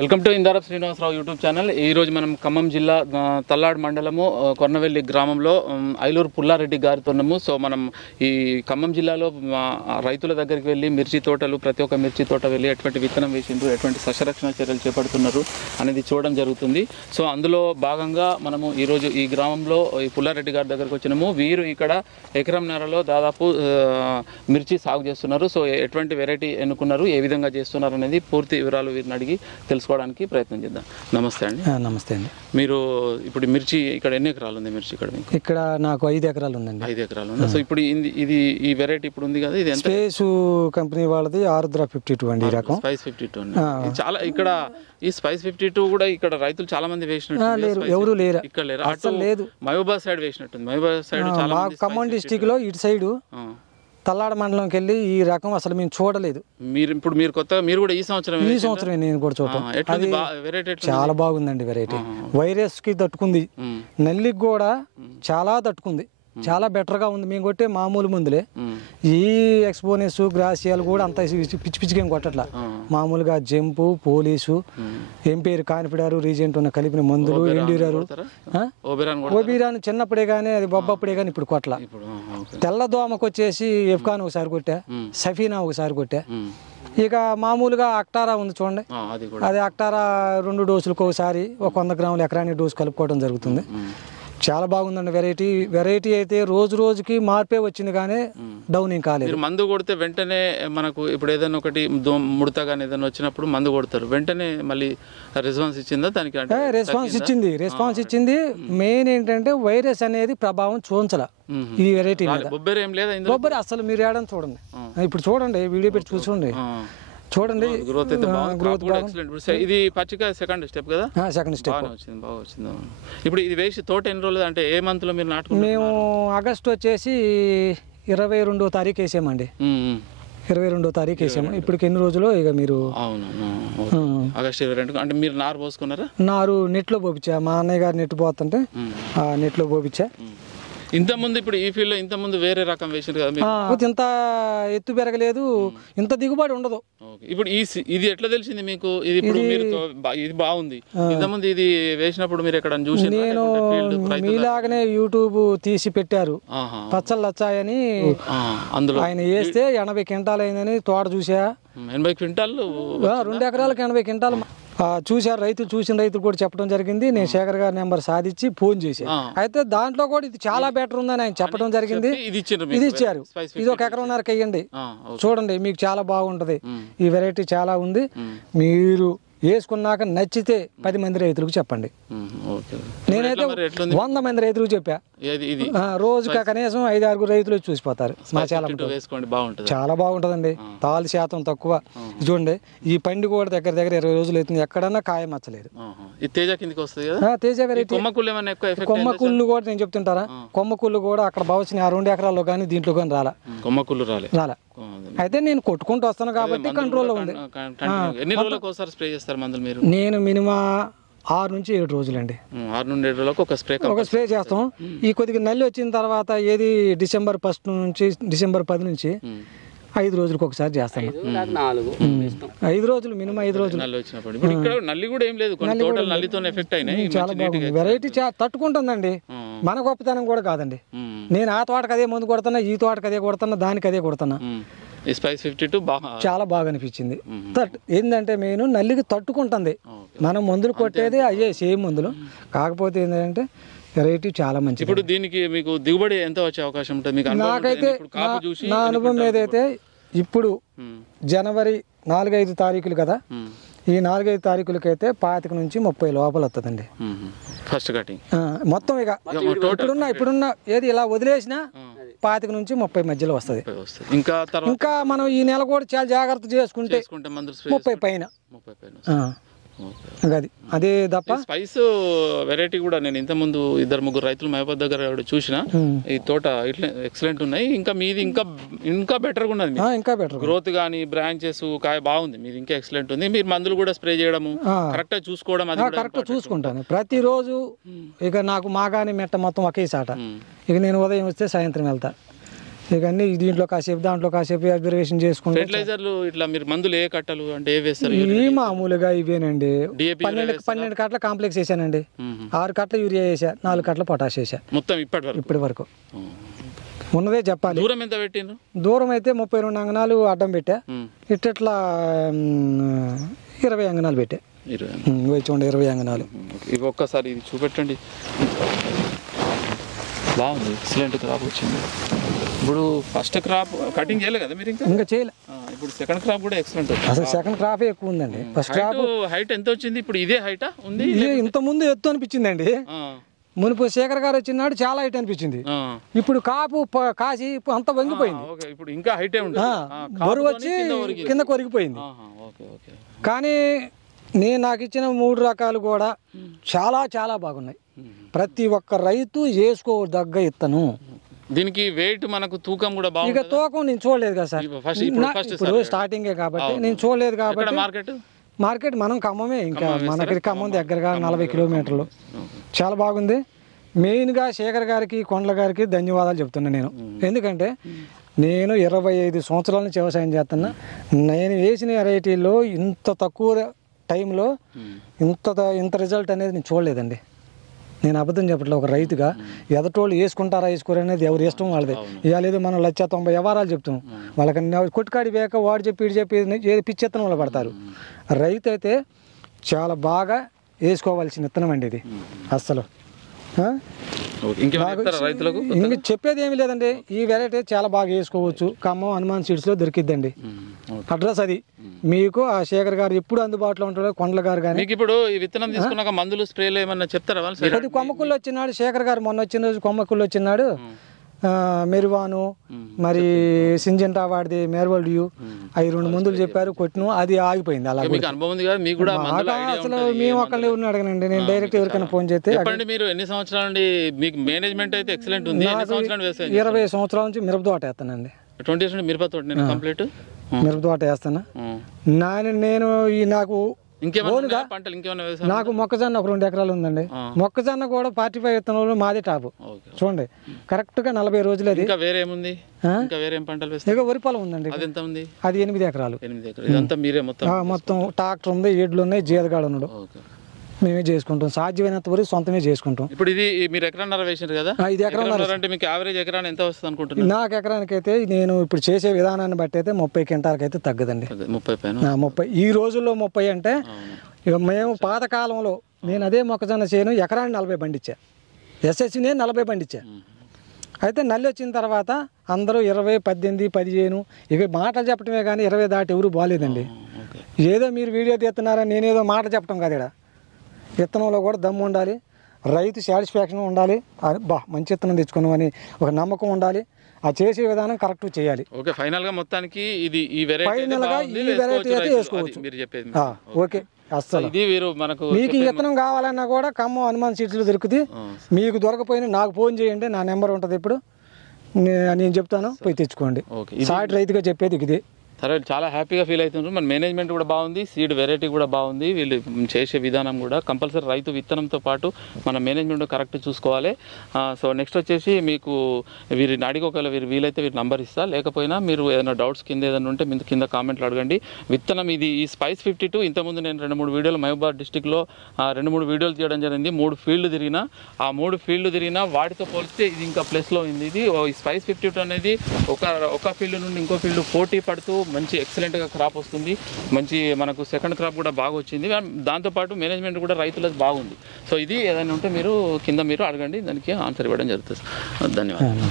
Welcome to ఇందారప్ Srinivasa Rao YouTube channel. ఈరోజు మనం ఖమ్మం జిల్లా తల్లాడ్ మండలము కొర్నవెల్లి గ్రామంలో ఐలూరు పుల్లారెడ్డి గారితో ఉన్నాము. సో మనం ఈ ఖమ్మం జిల్లాలో రైతుల దగ్గరికి వెళ్ళి మిర్చి తోటలు, ప్రతి ఒక్క మిర్చి తోట వెళ్ళి ఎటువంటి విత్తనం వేసిండ్రు, ఎటువంటి సస్యరక్షణ చర్యలు చేపడుతున్నారు అనేది చూడడం జరుగుతుంది. సో అందులో భాగంగా మనము ఈరోజు ఈ గ్రామంలో ఈ పుల్లారెడ్డి గారి దగ్గరకు వచ్చినాము. వీరు ఇక్కడ ఎకరంన్నరలో దాదాపు మిర్చి సాగు చేస్తున్నారు. సో ఎటువంటి వెరైటీ ఎన్నుకున్నారు, ఏ విధంగా చేస్తున్నారు అనేది పూర్తి వివరాలు వీరిని అడిగి తెలుసుకోవడానికి ప్రయత్నం చేద్దాం. నమస్తే అండి. నమస్తే అండి. మీరు ఇప్పుడు మిర్చి ఇక్కడ ఎన్ని ఎకరాలు ఉంది? మిర్చి ఇక్కడ నాకు 5 ఎకరాలు ఉందండి. 5 ఎకరాలు ఉంది. సో ఇప్పుడు ఇది ఈ వెరైటీ ఇప్పుడు ఉంది కదా, ఇది ఎంత? స్పేస్ కంపెనీ వాళ్ళది ఆరుద్ర 52 అండి. ఈ రకం స్పైస్ 52 అండి. చాలా ఇక్కడ ఈ స్పైస్ 52 కూడా ఇక్కడ రైతులు చాలా మంది వేసినట్టు ఎవరు లేరు ఇక్కడ లేరు. అసలు లేదు. మహబూబాబాద్ సైడ్ వేసినట్టుంది. మహబూబాబాద్ సైడ్ చాలా మంది, ఖమ్మం డిస్టిక్ లో ఇటు సైడ్ తల్లాడ మండలంకి వెళ్ళి ఈ రకం అసలు మేము చూడలేదు. మీరు కొత్తగా మీరు కూడా ఈ సంవత్సరం నేను కూడా చూడటం చాలా బాగుందండి. వెరైటీ వైరస్ కి తట్టుకుంది, నల్లికి కూడా చాలా తట్టుకుంది, చాలా బెటర్ గా ఉంది. మేము కొట్టే మామూలు మందులే. ఈ ఎక్స్పోనెస్ గ్రాసియాలు కూడా అంత పిచ్చి పిచ్చిగా కొట్టట్లా. మామూలుగా jump, police, ampere, Confidor, Regent ఉన్న కలిపిన మందులు, ఎండ్యూరారు, ఓబీరాన్ చిన్నప్పుడే కానీ అది బొబ్బప్పుడే కానీ ఇప్పుడు కొట్టలా. తెల్ల దోమకు వచ్చేసి ఎఫ్కాన్ ఒకసారి కొట్టా, సఫీనా ఒకసారి కొట్టా. ఇక మామూలుగా అక్టారా ఉంది చూడండి, అది అక్టారా 2 డోసులకు ఒకసారి 100 గ్రాములు ఎకరానికి డోసు కలుపుకోవడం జరుగుతుంది. చాలా బాగుందండి. వెరైటీ అయితే రోజు రోజుకి మార్పే వచ్చింది కానీ డౌన్ ఏం కాలేదు. మందు కొడితే వెంటనే మనకు ఇప్పుడు ఏదైనా ఒకటి ముడత కానీ ఏదైనా వచ్చినప్పుడు మందు కొడతారు, వెంటనే మళ్ళీ రెస్పాన్స్ ఇచ్చిందా దానికి? రెస్పాన్స్ ఇచ్చింది. మెయిన్ ఏంటంటే వైరస్ అనేది ప్రభావం చూంచల ఈ వెరైటీ. బొబ్బరి ఏం లేదా? బొబ్బరి అసలు మీరు ఏడని చూడండి, ఇప్పుడు చూడండి, వీడియో పెట్టి చూడండి, చూడండి. గ్రోత్ ఇది పచ్చిక సెకండ్ స్టెప్ కదా? సెకండ్ స్టెప్ బాగా వచ్చింది. ఇప్పుడు ఇది వేసి తోట ఎన్ని రోజులు, అంటే ఏ మంత్ లో మీరు నాటుకున్నారు? మేము ఆగస్టు వచ్చేసి 22వ తారీఖు వేసామండి. 22వ తారీఖు వేసాము. ఇప్పటికి ఎన్ని రోజులు ఇక మీరు? ఆగస్టు 22. అంటే మీరు నారు పోసుకున్నారా? నారు నెట్లో పోపించా, మా అన్నయ్య గారు నెట్ పోతుంటే నెట్లో పోపించా. ఇంత ముందు ఇప్పుడు ఈ ఫీల్డ్ లో ఇంత ముందు వేరే రకం వేసారు కదా, ఇంత ఎత్తు పెరగలేదు, ఇంత దిగుబడి ఉండదు. ఇప్పుడు ఇది ఎట్లా తెలిసింది మీకు? ఇది ఇప్పుడు మీరు ఇది బాగుంది, ఇంత ముందు ఇది వేసినప్పుడు మీరు ఎక్కడ చూసి? నేను మీలాగనే యూట్యూబ్ తీసి పెట్టారు, పచ్చళ్ళు వచ్చాయని. అందులో ఆయన వేస్తే 80 క్వింటాలు అయిందని తోట చూసా. 80 క్వింటాలు, 2 ఎకరాలకు 80 క్వింటాలు చూశారు. చూసిన రైతులు కూడా చెప్పడం జరిగింది. నేను శేఖర్ గారి నెంబర్ సాధించి ఫోన్ చేసి, అయితే దాంట్లో కూడా ఇది చాలా బెటర్ ఉందని ఆయన చెప్పడం జరిగింది. ఇది ఇచ్చారు. ఇది 1 ఎకరంన్నరకు వేయండి, చూడండి, మీకు చాలా బాగుంటది. ఈ వెరైటీ చాలా ఉంది. మీరు వేసుకున్నాక నచ్చితే 10 మంది రైతులకు చెప్పండి. నేనైతే 100 మంది రైతులకు చెప్పా. రోజుగా కనీసం 5-6 రైతులు చూసిపోతారు. చాలా బాగుంటదండి. తాలు శాతం తక్కువ. చూడండి, ఈ పండు కూడా దగ్గర 20 రోజులు అవుతుంది, ఎక్కడన్నా కాయ మచ్చలేదు. తేజ వెరైటీ. కొమ్మకుళ్ళు కూడా నేను చెప్తుంటారా, కొమ్మకుళ్ళు కూడా అక్కడ బావచ్చిన 2 ఎకరాల్లో కానీ దీంట్లో కానీ రాలా. అయితే నేను కొట్టుకుంటూ వస్తాను కాబట్టి కంట్రోల్లో ఉంది. నేను మినిమం 6 నుంచి 7 రోజులండి. 6 నుండి 7 రోజులకు ఒక స్ప్రే చేస్తాం. ఈ కొద్దిగా నల్లి వచ్చిన తర్వాత ఏది డిసెంబర్ 1 నుంచి డిసెంబర్ 10 నుంచి 5 రోజులకు ఒకసారి చేస్తాను. 5 రోజులు మినిమం 5 రోజులు. నల్లి కూడా ఏం లేదు, చాలా బాగుంది. వెరైటీ తట్టుకుంటుందండి. మన గొప్పతనం కూడా కాదండి. నేను ఆ తోటకు అదే మందు కొడుతున్నా, ఈ తోటకు అదే కొడుతున్నా, దానికి అదే కొడుతున్నా. చాలా బాగా అనిపించింది. ఏంటంటే మెయిన్ నల్లికి తట్టుకుంటుంది. మనం మందులు కొట్టేది అయ్యే సేమ్ మందులు, కాకపోతే ఏంటంటే వెరైటీ చాలా మంచిది. ఇప్పుడు దీనికి మీకు దిగుబడి ఎంత వచ్చే అవకాశం ఉంటుంది? నాకైతే నా అనుభవం ఏదైతే ఇప్పుడు జనవరి 4-5 తారీఖులు కదా, ఈ 4-5 తారీఖులకైతే 25 నుంచి 30 లోపల వస్తుందండి ఫస్ట్ కటింగ్ మొత్తం. ఇక ఇప్పుడున్న ఏది ఇలా వదిలేసినా 25 నుంచి 30 మధ్యలో వస్తుంది. ఇంకా మనం ఈ నెల కూడా చాలా జాగ్రత్త చేసుకుంటే 30 పైన. అదే తప్ప స్పైస్ వెరైటీ కూడా నేను ఇంత ముందు 2-3 రైతులు మహబూబాబాద్ దగ్గర చూసిన, ఈ తోట ఇట్లా ఎక్సలెంట్ ఉన్నాయి. ఇంకా మీది ఇంకా బెటర్ గా ఉన్నది. ఇంకా బెటర్ గ్రోత్ గానీ, బ్రాంచెస్, కాయ బాగుంది. మీది ఇంకా ఎక్సలెంట్ ఉంది. మీరు మందులు కూడా స్ప్రే చేయడము కరెక్ట్ చూసుకోవడం, కరెక్ట్ చూసుకుంటాను ప్రతిరోజు. ఇక నాకు మాగాని మెట్ట మొత్తం ఒకే సాట. ఇక నేను ఉదయం వస్తే సాయంత్రం వెళ్తా. ఇక అన్ని దీంట్లో కాసేపు దాంట్లో కాసేపు అబ్జర్వేషన్ చేసుకుంటే ఫెర్టిలైజర్లు ఇట్లా మీరు మందులు ఏ కట్టలు అంటే ఏ వేస్తారు? ఈ మామూలుగా ఇవేనండి. DAP 12 కట్ల కాంప్లెక్స్ వేసానండి, 6 కట్ల యూరియా వేసా, 4 కట్ల పొటాష్ వేసా మొత్తం ఇప్పటి వరకు. ఉన్నదే చెప్పాలి. దూరం ఎంత పెట్టిండ్రు? దూరం అయితే 32 అంగనాలు అడ్డం పెట్టా, ఇట్లా 20 అంగనాలు పెట్టా. 20 అంగనాలు. ఇవి ఒక్కసారి ఇది చూపెట్టండి. బాగుంది, ఎక్సలెంట్ క్రాప్ వచ్చింది. ఇప్పుడు ఫస్ట్ క్రాప్ కటింగ్ చేయలే కదా మీరు? ఇంకా చేయలే. ఇప్పుడు సెకండ్ క్రాప్ కూడా ఎక్సలెంట్ వచ్చింది. అసలు సెకండ్ క్రాప్ ఎక్కువ ఉందండి. ఫస్ట్ క్రాప్ హైట్ ఎంత వచ్చింది? ఇప్పుడు ఇదే హైటా ఉంది? ఇంత ముందు ఎత్తు అనిపించిందండి. మునుపు శేఖర్ గారు వచ్చినాడు చాలా హైట్ అనిపించింది. ఇప్పుడు కాపు కాసి అంత వంగిపోయింది. ఇప్పుడు ఇంకా హైటే ఉంది, బరువు వచ్చి కింద కొరిగిపోయింది. కానీ నాకు ఇచ్చిన 3 రకాలు కూడా చాలా చాలా బాగున్నాయి. ప్రతి ఒక్క రైతు వేసుకోదగ్గ ఇత్తనం. దీనికి వెయిట్ మనకు తూకం కూడా బాగుంది. ఇక తూకం నేను చూడలేదు కదా సార్, ఇప్పుడు స్టార్టింగే కాబట్టి నేను చూడలేదు. కాబట్టి మార్కెట్ మనం ఖమ్మమే, ఇంకా మనకి ఖమ్మం దగ్గరగా 40 కిలోమీటర్లు. చాలా బాగుంది. మెయిన్గా శేఖర్ గారికి, కొండల గారికి ధన్యవాదాలు చెప్తున్నా నేను. ఎందుకంటే నేను 25 సంవత్సరాల నుంచి వ్యవసాయం చేస్తున్నా. నేను వేసిన వెరైటీల్లో ఇంత తక్కువ టైంలో ఇంత రిజల్ట్ అనేది నేను చూడలేదండి. నేను అబద్ధం చెప్పట్లేదు. ఒక రైతుగా ఎదటోళ్ళు వేసుకుంటారా వేసుకోరు అనేది ఎవరి ఇష్టం వాళ్ళది. ఇవాళ ఏదో మనం 190 వ్యవహారాలు చెప్తాం, వాళ్ళకి కొట్టుకాడి వేక వాడు చెప్పి ఇటు చెప్పి ఏది పిచ్చెత్తనం వాళ్ళు పడతారు. రైతు అయితే చాలా బాగా వేసుకోవాల్సిన విత్తనం అండి ఇది. అస్సలు ఇంకా చెప్పేది ఏమి లేదండి. ఈ వెరైటీ చాలా బాగా వేసుకోవచ్చు. ఖమ్మం హనుమాన్ సీడ్స్లో దొరికిద్దండి. అడ్రస్ అది. మీకు ఆ శేఖర్ గారు ఎప్పుడు అందుబాటులో ఉంటారో, కొండల గారు కానీ. మీకు ఇప్పుడు ఈ విత్తనం తీసుకున్నాక మందులు స్ప్రేలు ఏమన్నా చెప్తారా? కొద్ది కొమ్మకుళ్ళు వచ్చినాడు శేఖర్ గారు, మొన్న వచ్చిన రోజు కొమ్మకుళ్ళు వచ్చినాడు. మెరువాను, మరి సింజెంటా వాడిది మెర్వల్డ్యూ, అవి 2 మందులు చెప్పారు, కొట్టిను, అది ఆగిపోయింది. అలా అసలు మేము ఒక్కళ్ళే ఉన్న అడగనండి. నేను డైరెక్ట్ ఎవరికైనా ఫోన్ చేస్తే. మీరు ఎన్ని సంవత్సరాల నుండి మీకు మేనేజ్మెంట్ అయితే ఎక్సలెంట్ ఉంది? 20 సంవత్సరాల నుంచి మిరప తోట వేస్తానండి. 20 years నుండి మిరప తోట నేను కంప్లీట్ మిరప తోట వేస్తాను. నేను నాకు నాకు మొక్కజొన్న ఒక 2 ఎకరాలు ఉందండి. మొక్కజొన్న కూడా 45 విత్తనాలు మాదే టాప్. చూడండి కరెక్ట్ గా 40 రోజులు. అది ఇక వరి పొలం ఉందండి, అది 8 ఎకరాలు. మొత్తం ట్రాక్టర్ ఉంది, ఏడ్లు ఉన్నాయి, జీతగాడు ఉన్నాడు. మేమే చేసుకుంటాం, సాధ్యమైనంత వరకు సొంతమే చేసుకుంటాం. ఇప్పుడు ఇది మీరు ఎకరాన్నర వేసారు కదా, 5 ఎకరాలు అంటే మీకు యావరేజ్ ఎకరాన్ని ఎంత వస్తుంది అనుకుంటున్నారు? నాకు ఎకరానికి అయితే నేను ఇప్పుడు చేసే విధానాన్ని బట్టి అయితే 30 క్వింటాలకు అయితే తగ్గదండి. 30 ఈ రోజుల్లో 30 అంటే ఇక మేము పాతకాలంలో నేను అదే మొక్కజొన్న చేయను, ఎకరాన్ని 40 బండిచ్చా. ఎస్ఎస్సి నేను 40 బండిచ్చా. అయితే నల్లి వచ్చిన తర్వాత అందరూ 20, 18, 15 ఇవి మాటలు చెప్పడమే కానీ 20 దాటి ఎవరు బాగాలేదండి. ఏదో మీరు వీడియో తీస్తున్నారని నేనేదో మాట చెప్పడం కాదు. ఇక్కడ విత్తనంలో కూడా దమ్ము ఉండాలి, రైతు సాటిస్ఫాక్షన్ ఉండాలి. మంచి విత్తనం తెచ్చుకున్నాం అని ఒక నమ్మకం ఉండాలి. ఆ చేసే విధానం కరెక్ట్ చేయాలి. ఓకే, ఫైనల్ గా మొత్తానికి ఇది ఈ వెరైటీ అయితే వేసుకోవచ్చు మీరు చెప్పేది. ఓకే, అస్సలు మీకు ఈ విత్తనం కావాలన్నా కూడా ఖమ్మం హనుమాన్ సీడ్స్లో దొరుకుతుంది. మీకు దొరకపోయినా నాకు ఫోన్ చేయండి, నా నెంబర్ ఉంటుంది. ఇప్పుడు నేను చెప్తాను, పోయి తెచ్చుకోండి. సాటి రైతుగా చెప్పేది ఇది. సరే, చాలా హ్యాపీగా ఫీల్ అవుతున్నారు. మన మేనేజ్మెంట్ కూడా బాగుంది, సీడ్ వెరైటీ కూడా బాగుంది, వీళ్ళు చేసే విధానం కూడా. కంపల్సరీ రైతు విత్తనంతో పాటు మన మేనేజ్మెంట్ కరెక్ట్ చూసుకోవాలి. సో నెక్స్ట్ వచ్చేసి మీకు వీరిని అడిగి ఒకవేళ వీలైతే వీరి నంబర్ ఇస్తా, లేకపోయినా మీరు ఏదైనా డౌట్స్ కింద ఏదైనా ఉంటే మీరు కింద కామెంట్లు అడగండి. విత్తనం ఇది ఈ స్పైస్ 52. ఇంతకుముందు నేను 2-3 వీడియోలు మహబూబాబాద్ డిస్టిక్లో 2-3 వీడియోలు తీయడం జరిగింది. 3 ఫీల్డ్ తిరిగిన, ఆ 3 ఫీల్డ్ తిరిగినా వాటితో పోలిస్తే ఇది ఇంకా ప్లస్లో ఉంది. ఇది ఈ స్పైస్ 52 అనేది ఒక ఫీల్డ్ నుండి ఇంకో ఫీల్డ్ పోటీ పడుతూ మంచి ఎక్సలెంట్గా క్రాప్ వస్తుంది. మంచి మనకు సెకండ్ క్రాప్ కూడా బాగా వచ్చింది. దాంతోపాటు మేనేజ్మెంట్ కూడా రైతులకు బాగుంది. సో ఇది ఏదైనా ఉంటే మీరు కింద మీరు అడగండి, దానికి ఆన్సర్ ఇవ్వడం జరుగుతుంది. ధన్యవాదాలు.